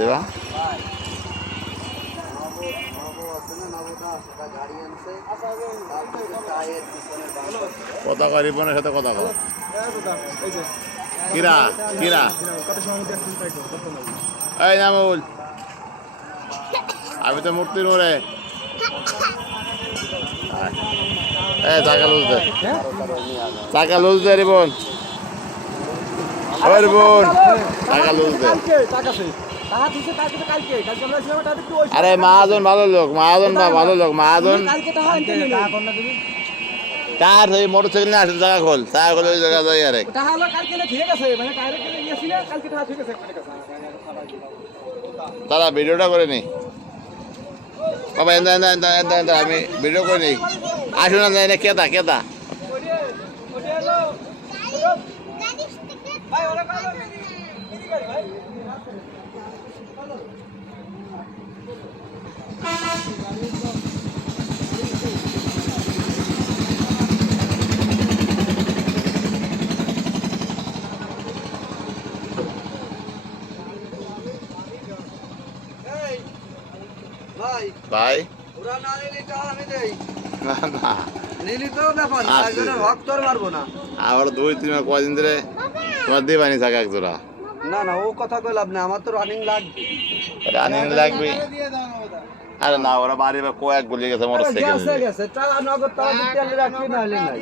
দেবা কথা কয় রিপনের সাথে কথা কয় কিরা কিরা? এই নামুল। আমি তো মূর্তির মোড়ে এ টাকা লুজ দে। টাকা লুজ দে রিবন রিবন টাকা লুজ। দে। আরে মহাজন ভালো লোক মহাজন বা ভালো লোক মহাজন। কার ওই মোটর সাইকেল নিয়ে আসলে টাকা খোল টাকা খোল ওই জায়গা যাই আরে দাদা ভিডিওটা করে নি। বাবা এন্দা এন্দা এন্দা এন্দা এন্দা আমি ভিডিও করে নি। আসুন না না কেতা কেতা। ভাই ভাই ওরা না না আবার দুই তিন কয়দিন ধরে তোমার দিবানি থাকে এক জোড়া না না ও কথা কইলাম না আমার তো রানিং লাগবে। রানিং লাগবে। আরে না ওরা বাড়ি বা কয়েক গুলি গেছে মোটর সাইকেল গেছে টাকা নগদ টাকা দিতে রাখি না হলে নাই।